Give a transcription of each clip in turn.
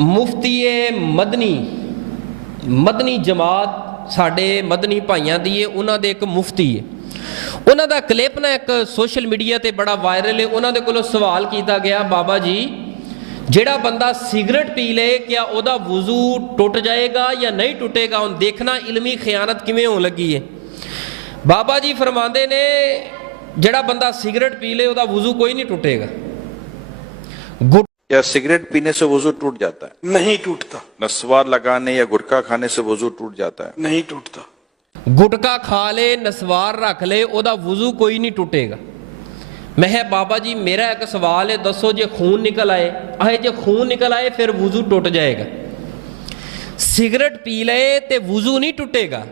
मुफ्तीए मदनी जमात साडे मदनी भाइयों दी उन्हां दे एक मुफ्ती है। उन्हां दा क्लिप ना एक सोशल मीडिया ते बड़ा वायरल है। उन्हां दे कोलों सवाल किया गया, बाबा जी जिहड़ा बंदा सिगरेट पी ले क्या उहदा वुजू टुट जाएगा या नहीं टुटेगा? हुण देखना इलमी खियानत किवें होण लगी है। बाबा जी फरमांदे ने जिहड़ा बंदा सिगरेट पी ले उहदा वुजू कोई नहीं टुटेगा। या सिगरेट पीने से वजू टूट जाता है? नहीं टूटता। नस्वार लगाने या गुटखा खाने से वजू टूट जाता है? नहीं टूटता। गुटखा खा ले, नस्वार रख ले, ओदा वुजू कोई नहीं टूटेगा। मैं बाबा जी मेरा एक सवाल है, दसो जे खून निकल आए जे खून निकल आए फिर वुजू टूट जाएगा। सिगरेट पी ले ते वुजू नहीं टूटेगा।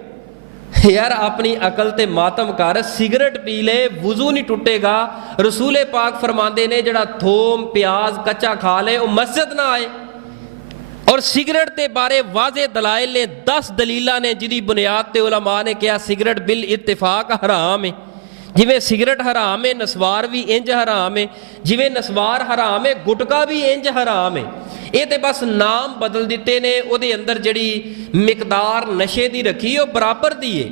यार अपनी अकल ते मातम कर। सिगरेट पी ले वुजू नहीं टूटेगा। रसूले पाक फरमाते ने जड़ा थोम प्याज कच्चा खा ले वो मस्जिद ना आए। और सिगरेट के बारे वाजे दलाइल ने 10 दलीलां ने जिहदी बुनियाद ते उलमा ने कहा सिगरेट बिल इत्तिफाक हराम है। जिवें सिगरेट हराम है नस्वार भी इंज हराम है। जिवें नस्वार हराम है गुटका भी इंज हराम है। ये तो बस नाम बदल दिते ने, उहदे अंदर जिहड़ी मिकदार नशे की रखी है बराबर दी है।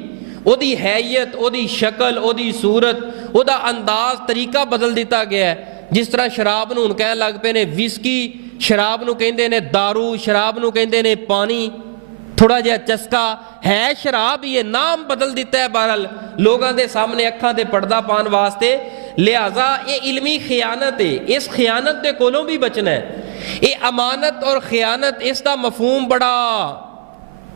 उहदी हैयत, उहदी शक्ल, उहदी सूरत, उहदा अंदाज तरीका बदल दिता गया है। जिस तरह शराब नूं हुण कहण लग पे ने विस्की, शराब नूं कहंदे ने दारू, शराब नूं कहंदे ने पानी, थोड़ा जिहा चस्का है शराब ही है, नाम बदल दिता है। बहरहाल लोगों के सामने अखां ते पर्दा पाने वास्ते। लिहाजा ये इलमी खियानत है। इस खियानत के कोलों भी बचना है। ये अमानत और खियानत इसका मफहूम बड़ा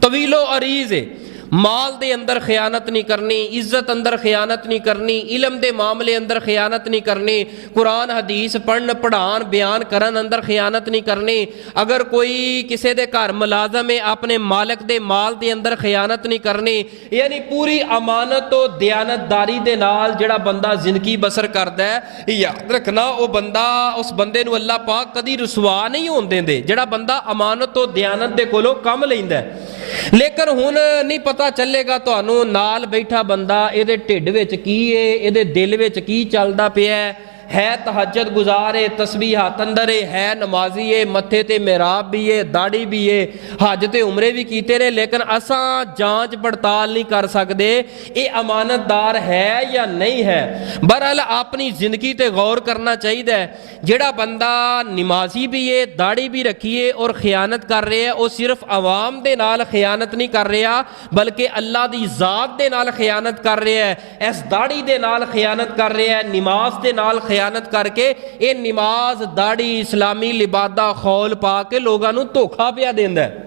तवीलो अरीज है। माल दे अंदर खियानत नहीं करनी, इज्जत अंदर खियानत नहीं करनी, इलम दे मामले अंदर खियानत नहीं करनी, कुरान हदीस पढ़न पढ़ान बयान करन अंदर खियानत नहीं करनी। अगर कोई किसी दे घर मुलाजम है अपने मालिक दे माल दे अंदर खियानत नहीं करनी। यानी पूरी अमानत तो दयानतदारी दे नाल जिहड़ा बंदा जिंदगी बसर करदा है, याद रखना वो बंदा उस बंदे नूं अल्लाह पाक कदी रुसवा नहीं होण देंदे जिहड़ा बंदा अमानत तो दयानत दे कोलों कम लैंदा है। लेकिन हुण नहीं पता चलेगा तुहानूं नाल बैठा बंदा इहदे ढिड विच की है, इहदे दिल विच की चलदा पिया है तहज्जुद गुजार है, तस्बीहात अंदर है नमाजी है, मत्थे ते मेहराब भी है, दाढ़ी भी है, हज ते उमरे भी कीते ने, लेकिन असां जांच पड़ताल नहीं कर सकते ये अमानतदार है या नहीं है। बहरहाल अपनी जिंदगी ते गौर करना चाहिए। जिहड़ा बंदा नमाजी भी है, दाढ़ी भी रखी है और खियानत कर रहा है, वो सिर्फ अवाम दे नाल खियानत नहीं कर रहा बल्कि अल्लाह दी जात दे नाल खियानत कर रहा है। इस दाढ़ी दे नाल खियानत कर रहा है, नमाज दे नाल खियानत करके ये नमाज दाढ़ी इस्लामी लिबादा खौल पा के लोगों को धोखा पिया देंदा है।